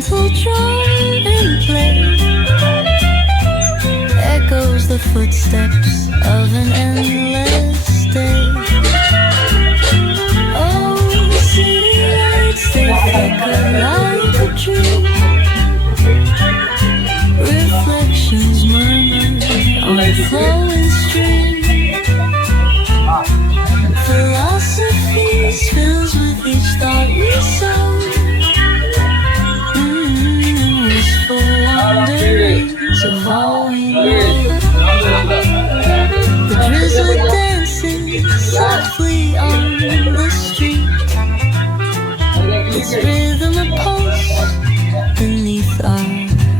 gentle drum and play echoes the footsteps of an endless day. Oh, city lights, they flicker like a dream. Reflections murmur on a flowing stream. Philosophy spills with each thought we sow. Wistful wanderings of all we know. The drizzle dances softly on the street. Its rhythm a pulse beneath our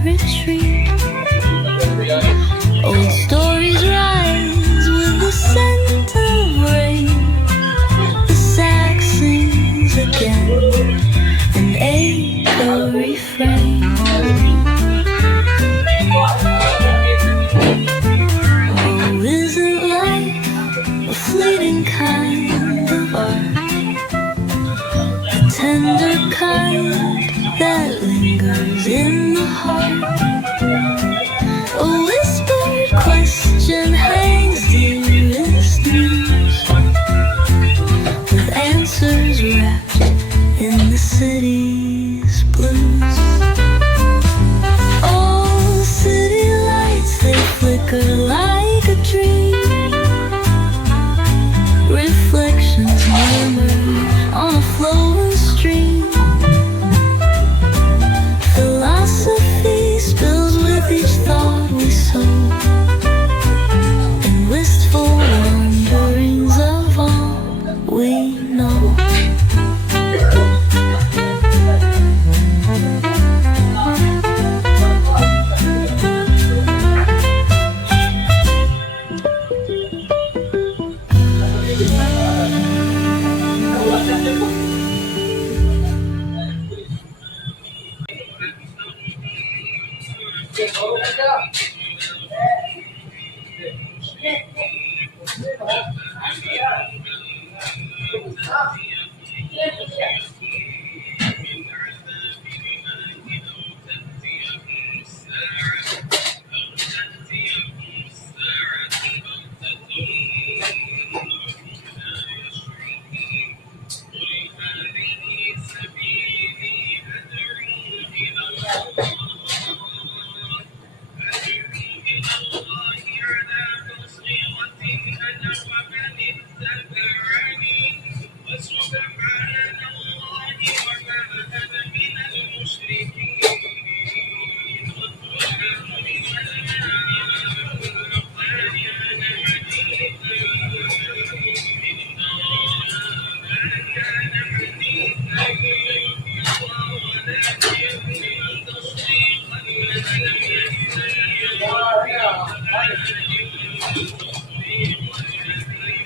retreat. Old stories rise with the scent of rain. The sax sings again, an echo refrain. Oh, isn't life a fleeting kind of art? The tender kind that lingers in the heart. A whispered question hangs dearest news, with answers wrapped in the city's blues. Oh, city lights, they flicker like a dream. Reflections murmur on a flowing stream. Philosophy spills with each thought we sow, and wistful wanderings of all we know.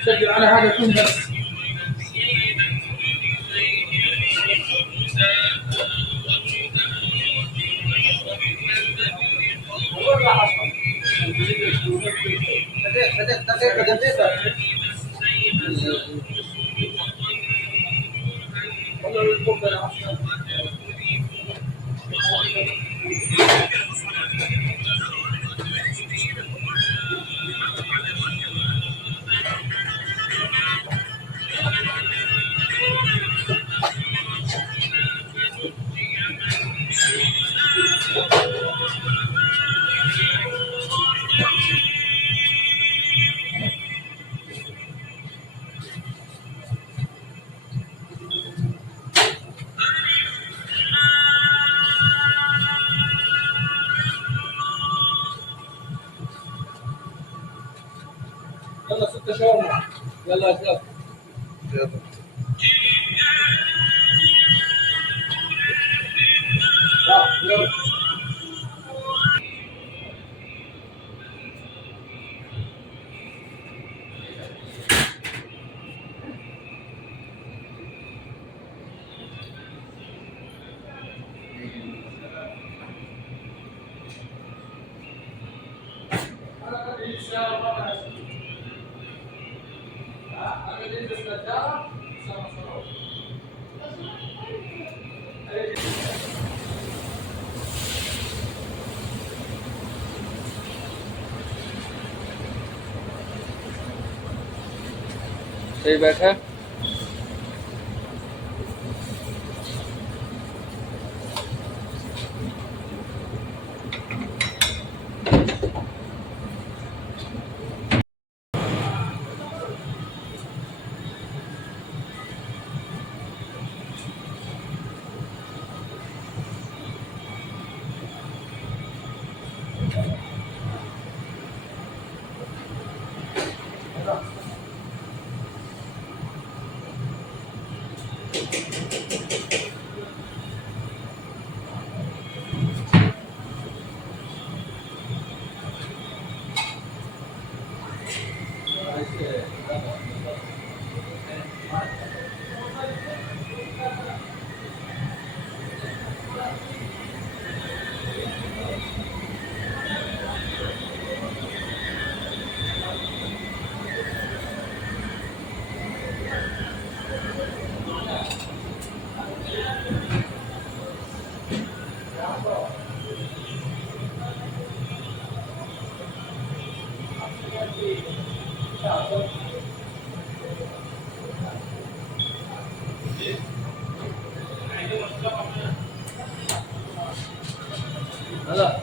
سجل على هذا كله بس. يلا 6 شاورما يلا يا شباب يلا सही बैठा? هلا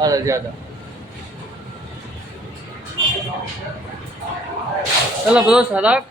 هذا زيادة. يلا بروست هذاك.